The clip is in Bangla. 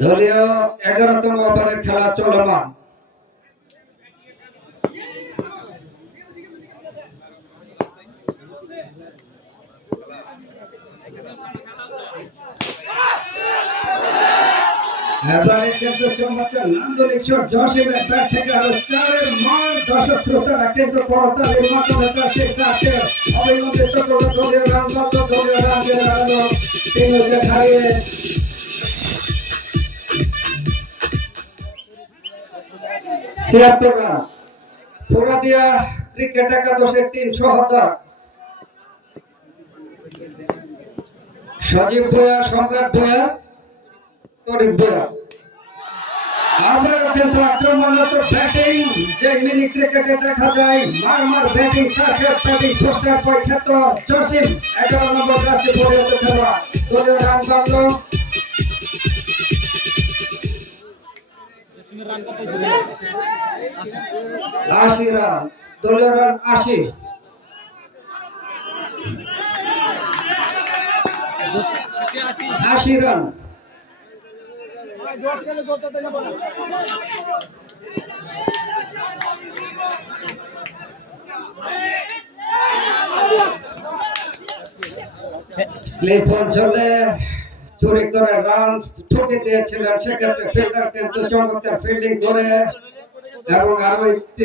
দলীয় 11তম ওভারের খেলা চলমান। এবারে কিন্তু চমৎকার নান্দনিক শট জসিমের ব্যাট থেকে আরো 4-এর মান। দর্শক শ্রোতারা কিন্তু করতালির মাধ্যমে তার শেষ রাতে অভিনন্দিত করল দলীয় রানবদ্ধ দলীয় রানের আলো 3 উইকেট হারিয়ে ছিয়াত্তর রান। পুরাদিয়া ক্রিকেট একাদশের 3 সহোদর সজীব ভূঁইয়া, সম্রাট ভূঁইয়া, তরিক ভূঁইয়া। আবারও কিন্তু আক্রমণরত ব্যাটিং যে মিনি ক্রিকেটে দেখা যায়, মারমার ব্যাটিং, কার্যকর ব্যাটিং পোস্টার পরিখ্যাত জসিম 11 নম্বর জার্সি পরিহিত খেলোয়াড়। দলীয় রান বাংল 80 রান, দলীয় রান 80। রান স্লিপ অঞ্চলে চুরি করে রান ঠুকে দিয়েছিলেন, সেক্ষেত্রে ফিল্ডার কিন্তু চমৎকার ফিল্ডিং করে এবং আরো একটি